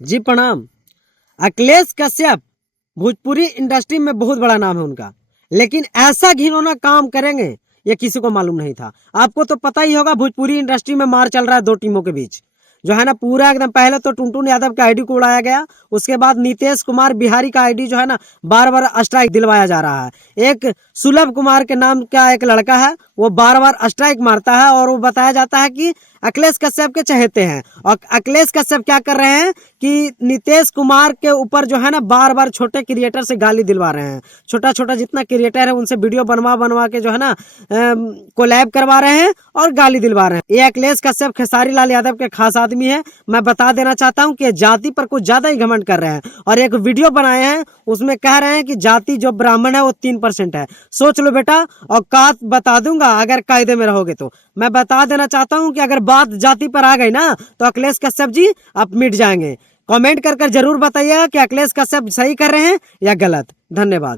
जी प्रणाम। अखिलेश कश्यप भोजपुरी इंडस्ट्री में बहुत बड़ा नाम है उनका, लेकिन ऐसा घिनौना काम करेंगे ये किसी को मालूम नहीं था। आपको तो पता ही होगा भोजपुरी इंडस्ट्री में मार चल रहा है दो टीमों के बीच, जो है ना पूरा एकदम। पहले तो टुनटुन यादव का आईडी को उड़ाया गया, उसके बाद नीतीश कुमार बिहारी का आईडी जो है ना बार बार स्ट्राइक दिलवाया जा रहा है। एक सुलभ कुमार के नाम का एक लड़का है, वो बार बार स्ट्राइक मारता है और वो बताया जाता है कि अखिलेश कश्यप के चहेते हैं। और अखिलेश कश्यप क्या कर रहे हैं कि नीतीश कुमार के ऊपर जो है ना बार बार छोटे क्रिएटर से गाली दिलवा रहे हैं। छोटा छोटा जितना क्रिएटर है उनसे वीडियो बनवा बनवा के जो है ना कोलैब करवा रहे हैं और गाली दिलवा रहे हैं। ये अखिलेश कश्यप खेसारी लाल यादव के खास आदमी है। मैं बता देना चाहता हूँ कि जाति पर कुछ ज्यादा ही घमंड कर रहे हैं और एक वीडियो बनाए हैं उसमें कह रहे हैं कि जाति जो ब्राह्मण है वो 3% है। सोच लो बेटा, औकात बता दूंगा अगर कायदे में रहोगे तो। मैं बता देना चाहता हूं कि अगर बात जाति पर आ गई ना तो अखिलेश कश्यप जी आप मिट जाएंगे। कमेंट कर जरूर बताइएगा कि अखिलेश कश्यप सही कर रहे हैं या गलत। धन्यवाद।